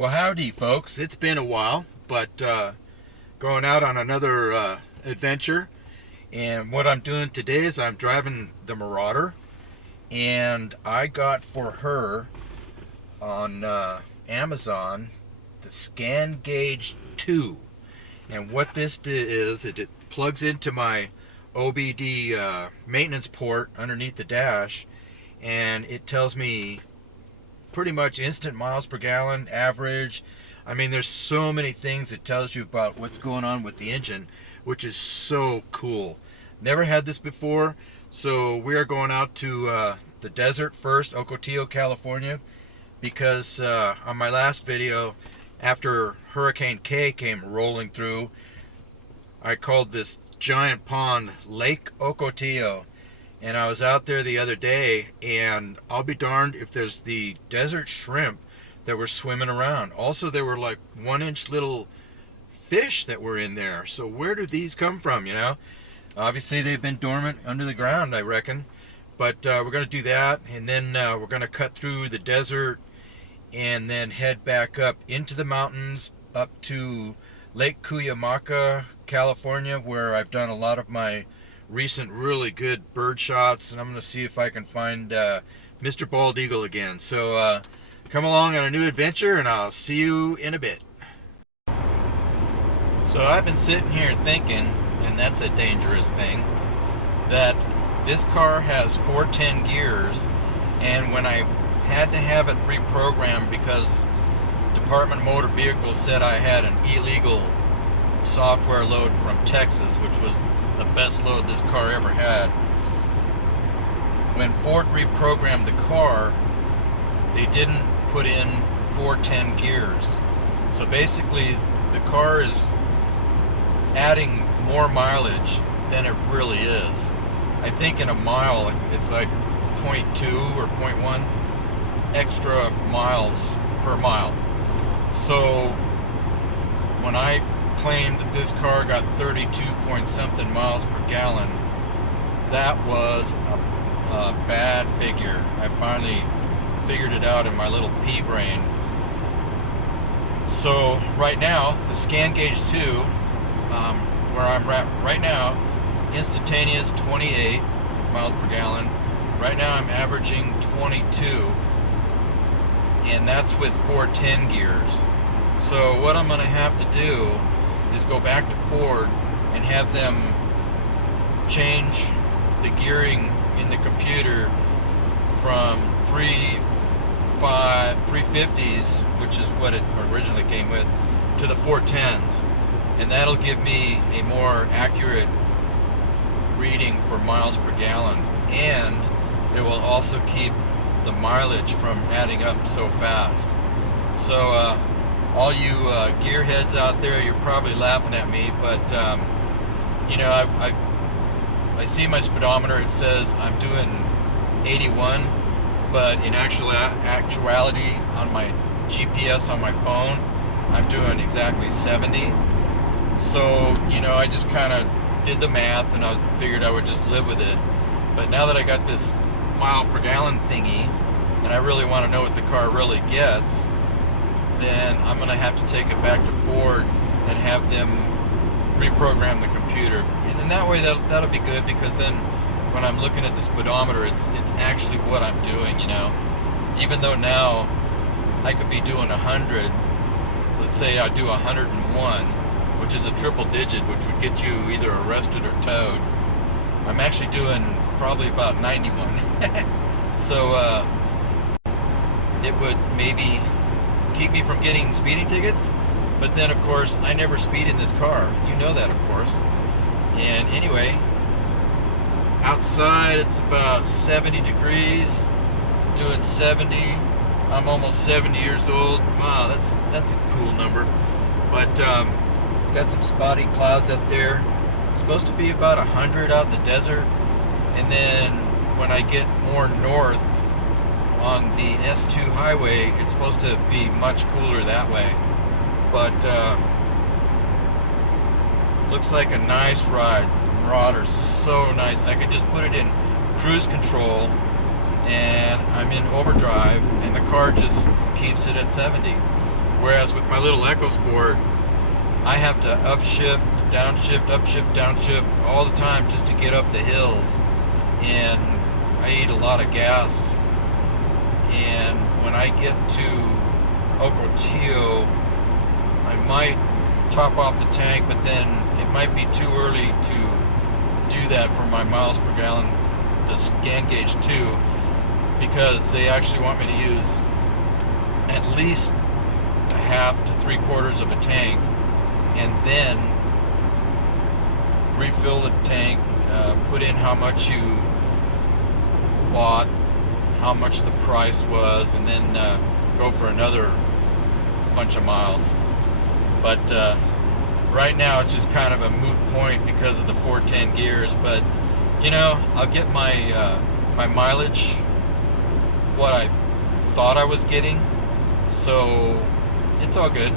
Well, howdy, folks. It's been a while, but going out on another adventure. And what I'm doing today is I'm driving the Marauder, and I got for her on Amazon the Scan Gauge 2. And what this is, it plugs into my OBD maintenance port underneath the dash, and it tells me pretty much instant miles per gallon, average. I mean, there's so many things it tells you about what's going on with the engine, which is so cool. Never had this before, so we are going out to the desert first, Ocotillo, California, because on my last video, after Hurricane K came rolling through, I called this giant pond Lake Ocotillo. And I was out there the other day, and I'll be darned if there's the desert shrimp that were swimming around. Also, there were like 1-inch little fish that were in there. So where do these come from, you know? Obviously, they've been dormant under the ground, I reckon. But we're going to do that, and then we're going to cut through the desert and then head back up into the mountains, up to Lake Cuyamaca, California, where I've done a lot of my recent really good bird shots, and I'm going to see if I can find Mr. Bald Eagle again. So come along on a new adventure, and I'll see you in a bit. So I've been sitting here thinking, and that's a dangerous thing, that this car has 410 gears, and when I had to have it reprogrammed because Department of Motor Vehicles said I had an illegal software load from Texas, which was the best load this car ever had. When Ford reprogrammed the car, they didn't put in 410 gears. So basically, the car is adding more mileage than it really is. I think in a mile, it's like 0.2 or 0.1 extra miles per mile. So when I claimed that this car got 32 point something miles per gallon, that was a bad figure. I finally figured it out in my little pea brain. So right now, the Scan Gauge 2, where I'm at right now, instantaneous 28 miles per gallon. Right now I'm averaging 22, and that's with 410 gears. So what I'm going to have to do is go back to Ford and have them change the gearing in the computer from 350s, which is what it originally came with, to the 410s. And that'll give me a more accurate reading for miles per gallon, and it will also keep the mileage from adding up so fast. So all you gearheads out there, you're probably laughing at me, but you know, I see my speedometer. It says I'm doing 81, but in actuality, on my GPS on my phone, I'm doing exactly 70. So you know, I just kind of did the math, and I figured I would just live with it. But now that I got this mile per gallon thingy, and I really want to know what the car really gets, then I'm going to have to take it back to Ford and have them reprogram the computer. And in that way, that'll be good, because then when I'm looking at the speedometer, it's actually what I'm doing, you know. Even though now I could be doing 100, so let's say I do 101, which is a triple digit, which would get you either arrested or towed. I'm actually doing probably about 91. So it would maybe keep me from getting speeding tickets, but then of course I never speed in this car. You know that, of course. And anyway, outside it's about 70 degrees, doing 70. I'm almost 70 years old. Wow, that's a cool number. But got some spotty clouds up there. It's supposed to be about 100 out in the desert, and then when I get more north on the S2 highway, it's supposed to be much cooler that way. But looks like a nice ride. The Marauder's so nice. I could just put it in cruise control and I'm in overdrive, and the car just keeps it at 70. Whereas with my little EcoSport, I have to upshift, downshift all the time just to get up the hills, and I eat a lot of gas. And when I get to Ocotillo, I might top off the tank, but then it might be too early to do that for my miles per gallon, the ScanGauge 2, because they actually want me to use at least a half to 3/4 of a tank, and then refill the tank, put in how much you bought, how much the price was, and then go for another bunch of miles. But right now it's just kind of a moot point because of the 410 gears. But you know, I'll get my my mileage what I thought I was getting, so it's all good.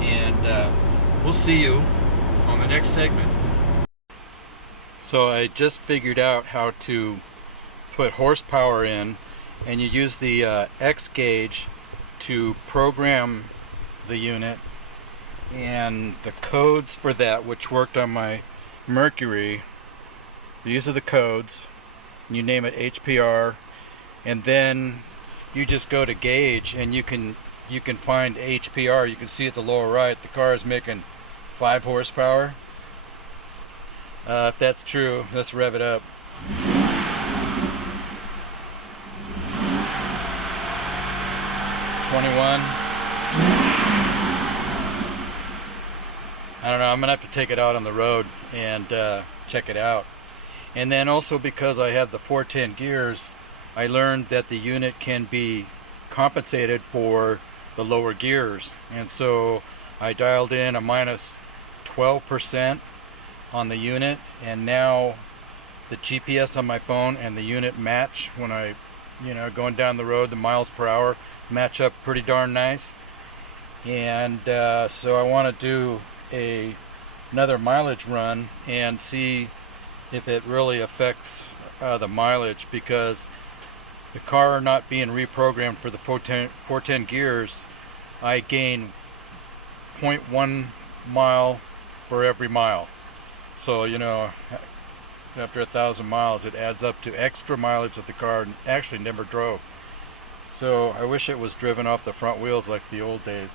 And we'll see you on the next segment. So I just figured out how to put horsepower in, and you use the X gauge to program the unit, and the codes for that, which worked on my Mercury, these are the codes. You name it HPR, and then you just go to gauge, and you can find HPR. You can see at the lower right the car is making 5 horsepower. If that's true, let's rev it up. I don't know, I'm gonna have to take it out on the road and check it out. And then also, because I have the 410 gears, I learned that the unit can be compensated for the lower gears, and so I dialed in a minus 12% on the unit, and now the GPS on my phone and the unit match when I, you know, going down the road, the miles per hour match up pretty darn nice. And so I want to do another mileage run and see if it really affects the mileage, because the car not being reprogrammed for the 410 gears, I gain 0.1 mile for every mile. So, you know, after 1,000 miles, it adds up to extra mileage that the car actually never drove. So I wish it was driven off the front wheels like the old days.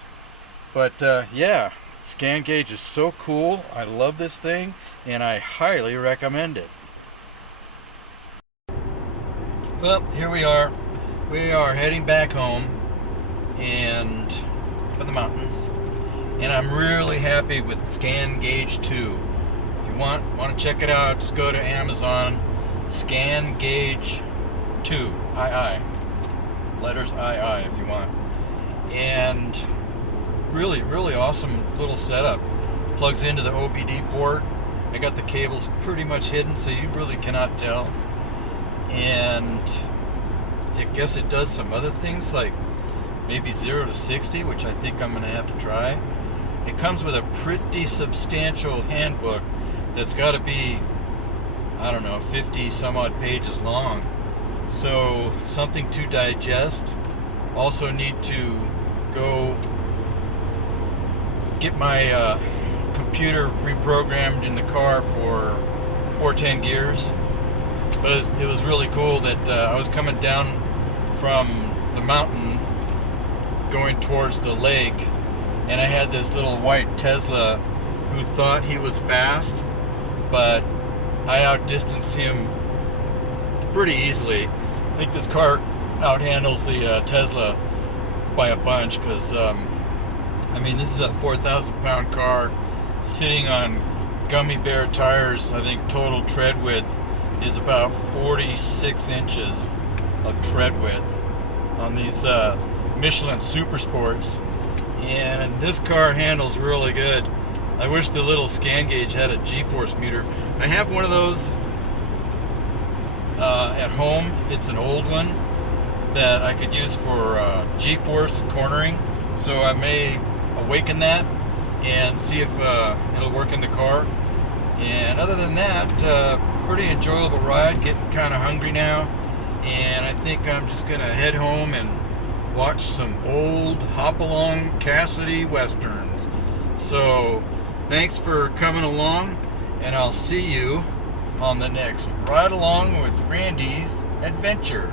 But yeah, ScanGauge is so cool. I love this thing, and I highly recommend it. Well, here we are. We are heading back home and for the mountains, and I'm really happy with ScanGauge 2. If you want to check it out, just go to Amazon. ScanGauge 2, II, letters II if you want. And really awesome little setup. Plugs into the OBD port. I got the cables pretty much hidden, so you really cannot tell. And I guess it does some other things, like maybe 0 to 60, which I think I'm going to have to try. It comes with a pretty substantial handbook that's got to be, I don't know, 50 some odd pages long. So something to digest. Also need to go get my computer reprogrammed in the car for 410 gears. But it was really cool that I was coming down from the mountain going towards the lake, and I had this little white Tesla who thought he was fast, but I outdistanced him pretty easily. I think this car outhandles the Tesla by a bunch, because I mean, this is a 4,000 pound car sitting on gummy bear tires. I think total tread width is about 46 inches of tread width on these Michelin Super Sports, and this car handles really good. I wish the little ScanGauge had a G-force meter. I have one of those at home. It's an old one that I could use for G-force cornering, so I may awaken that and see if it'll work in the car. And other than that, pretty enjoyable ride. Getting kind of hungry now, and I think I'm just gonna head home and watch some old Hopalong Cassidy westerns. So thanks for coming along, and I'll see you on the next Ride Along with Randy's adventure.